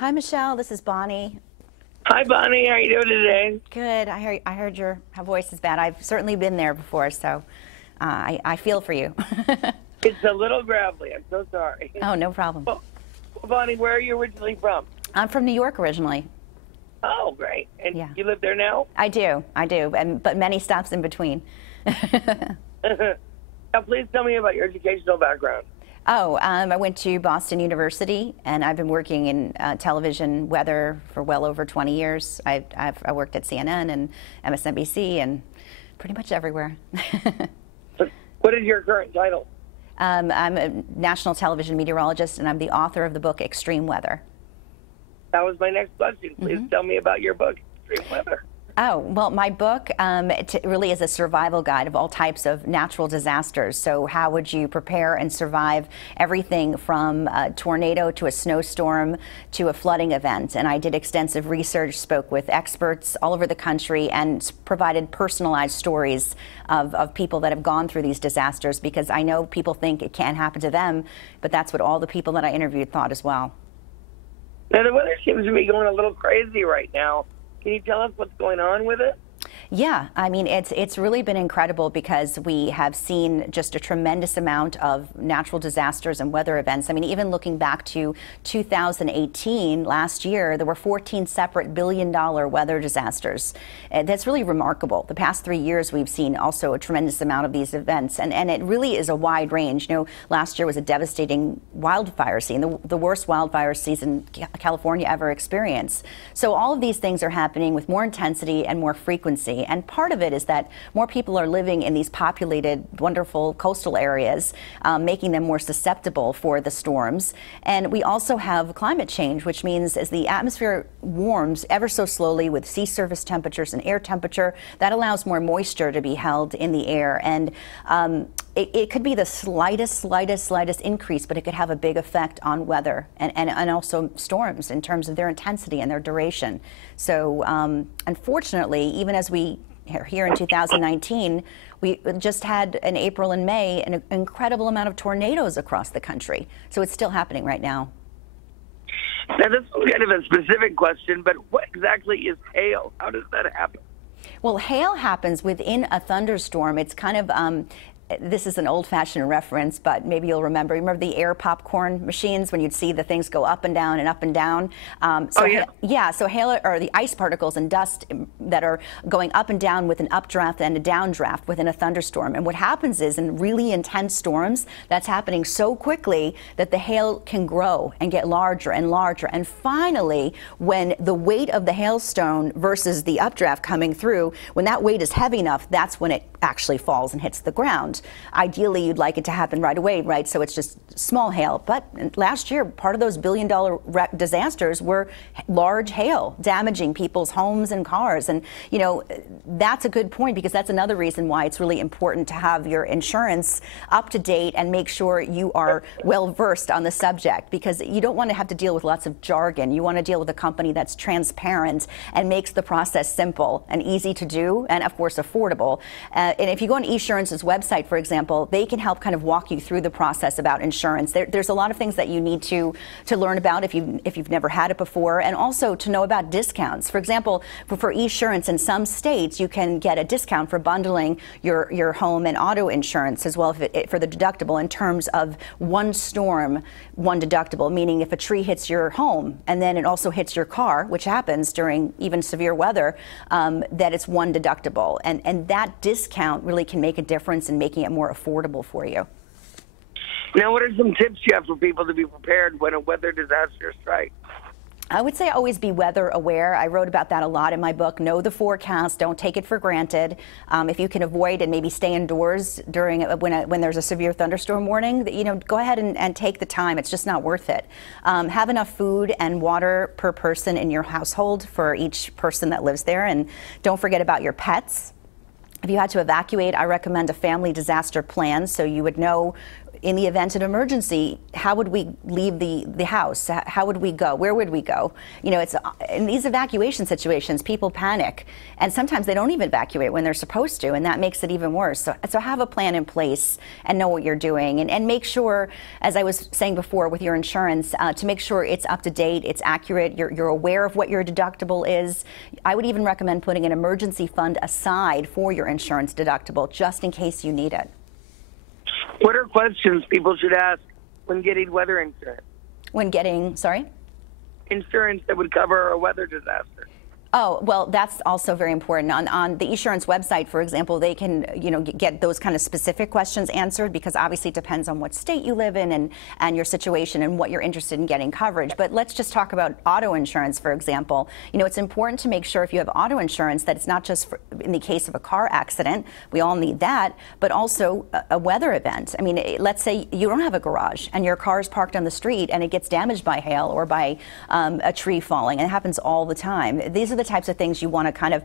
Hi, Michelle. This is Bonnie. Hi, Bonnie. How are you doing today? Good. I heard your voice is bad. I've certainly been there before, so I feel for you. It's a little gravelly. I'm so sorry. Oh, no problem. Well, Bonnie, where are you originally from? I'm from New York originally. Oh, great. And Yeah. you live there now? I do, but many stops in between. Now, please tell me about your educational background. Oh, I went to Boston University, and I've been working in television weather for well over 20 years. I worked at CNN and MSNBC and pretty much everywhere. What is your current title? I'm a national television meteorologist, and I'm the author of the book Extreme Weather. That was my next question. Please tell me about your book, Extreme Weather. Oh, well, my book really is a survival guide of all types of natural disasters. So how would you prepare and survive everything from a tornado to a snowstorm to a flooding event? And I did extensive research, spoke with experts all over the country, and provided personalized stories of people that have gone through these disasters, because I know people think it can't happen to them, but that's what all the people that I interviewed thought as well. Now, the weather seems to be going a little crazy right now. Can you tell us what's going on with it? Yeah, I mean, it's really been incredible, because we have seen just a tremendous amount of natural disasters and weather events. I mean, even looking back to 2018, last year, there were 14 separate billion-dollar weather disasters. That's really remarkable. The past 3 years, we've seen also a tremendous amount of these events, and it really is a wide range. You know, last year was a devastating wildfire season, the worst wildfire season California ever experienced. So all of these things are happening with more intensity and more frequency. And part of it is that more people are living in these populated, wonderful coastal areas, making them more susceptible for the storms. And we also have climate change, which means as the atmosphere warms ever so slowly with sea surface temperatures and air temperature, that allows more moisture to be held in the air. And it could be the slightest increase, but it could have a big effect on weather and also storms in terms of their intensity and their duration. So unfortunately, even as we here in 2019, we just had in April and May an incredible amount of tornadoes across the country. So it's still happening right now. Now, this is kind of a specific question, but what exactly is hail? How does that happen? Well, hail happens within a thunderstorm. It's kind of this is an old-fashioned reference, but maybe you'll remember. Remember the air popcorn machines when you'd see the things go up and down and up and down? Oh, yeah. Yeah, so hail are the ice particles and dust that are going up and down with an updraft and a downdraft within a thunderstorm. And what happens is, in really intense storms, that's happening so quickly that the hail can grow and get larger and larger. And finally, when the weight of the hailstone versus the updraft coming through, when that weight is heavy enough, that's when it actually falls and hits the ground. Ideally, you'd like it to happen right away, right? So it's just small hail. But last year, part of those billion-dollar disasters were large hail, damaging people's homes and cars. And, you know, that's a good point, because that's another reason why it's really important to have your insurance up to date and make sure you are well-versed on the subject, because you don't want to have to deal with lots of jargon. You want to deal with a company that's transparent and makes the process simple and easy to do and, of course, affordable. And if you go on Esurance's website, for example, they can help kind of walk you through the process about insurance. There's a lot of things that you need to learn about if you've never had it before, and also to know about discounts. For example, for Esurance in some states, you can get a discount for bundling your home and auto insurance as well for the deductible, in terms of one storm, one deductible, meaning if a tree hits your home and then it also hits your car, which happens during even severe weather, that it's one deductible. And that discount really can make a difference in making it more affordable for you. Now, what are some tips you have for people to be prepared when a weather disaster strikes? I would say always be weather aware. I wrote about that a lot in my book. Know the forecast. Don't take it for granted. If you can avoid and maybe stay indoors during when there's a severe thunderstorm warning, you know, go ahead and take the time. It's just not worth it. Have enough food and water per person in your household for each person that lives there, and don't forget about your pets. If you had to evacuate, I recommend a family disaster plan, so you would know in the event of emergency, how would we leave the house? How would we go? Where would we go? You know, it's in these evacuation situations, people panic, and sometimes they don't even evacuate when they're supposed to, and that makes it even worse. So have a plan in place and know what you're doing, and make sure, as I was saying before, with your insurance, to make sure it's up to date, it's accurate, you're aware of what your deductible is. I would even recommend putting an emergency fund aside for your insurance deductible, just in case you need it. What are questions people should ask when getting weather insurance? When getting, sorry? Insurance that would cover a weather disaster. Oh, well, that's also very important. On the Esurance website, for example, they can, you know, get those kind of specific questions answered, because obviously it depends on what state you live in and your situation and what you're interested in getting coverage. But let's just talk about auto insurance, for example. You know, it's important to make sure if you have auto insurance that it's not just in the case of a car accident, we all need that, but also a weather event. I mean, let's say you don't have a garage and your car is parked on the street and it gets damaged by hail or by a tree falling, and it happens all the time. These are the types of things you want to kind of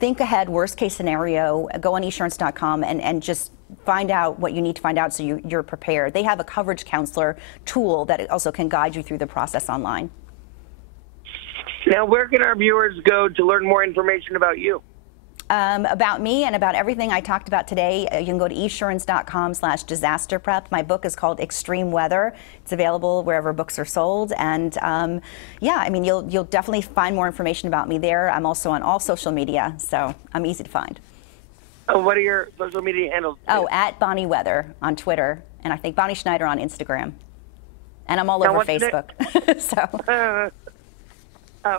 think ahead, worst case scenario, go on esurance.com and just find out what you need to find out so you're prepared. They have a coverage counselor tool that also can guide you through the process online. Now, where can our viewers go to learn more information about you? About me and about everything I talked about today, you can go to esurance.com/disaster prep. My book is called Extreme Weather. It's available wherever books are sold. And yeah, I mean, you'll definitely find more information about me there. I'm also on all social media, so I'm easy to find. Oh, what are your social media handles? Oh, at Bonnie Weather on Twitter, and I think Bonnie Schneider on Instagram. And I'm all over Facebook. So.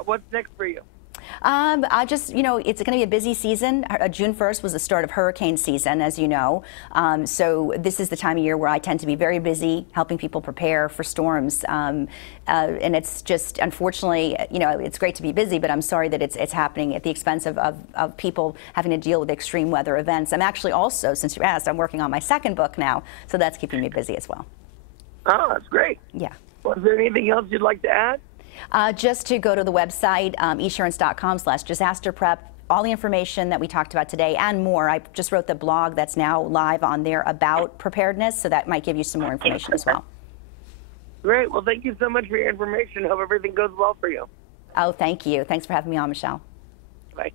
What's next for you? I just, you know, it's going to be a busy season. June 1st was the start of hurricane season, as you know. So this is the time of year where I tend to be very busy helping people prepare for storms. And it's just, unfortunately, you know, it's great to be busy, but I'm sorry that it's happening at the expense of people having to deal with extreme weather events. I'm actually also, since you asked, I'm working on my second book now, so that's keeping me busy as well. Oh, that's great. Yeah. Well, is there anything else you'd like to add? Just to go to the website, esurance.com/disaster prep. All the information that we talked about today and more. I just wrote the blog that's now live on there about preparedness, so that might give you some more information as well. Great. Well, thank you so much for your information. Hope everything goes well for you. Oh, thank you. Thanks for having me on, Michelle. Bye.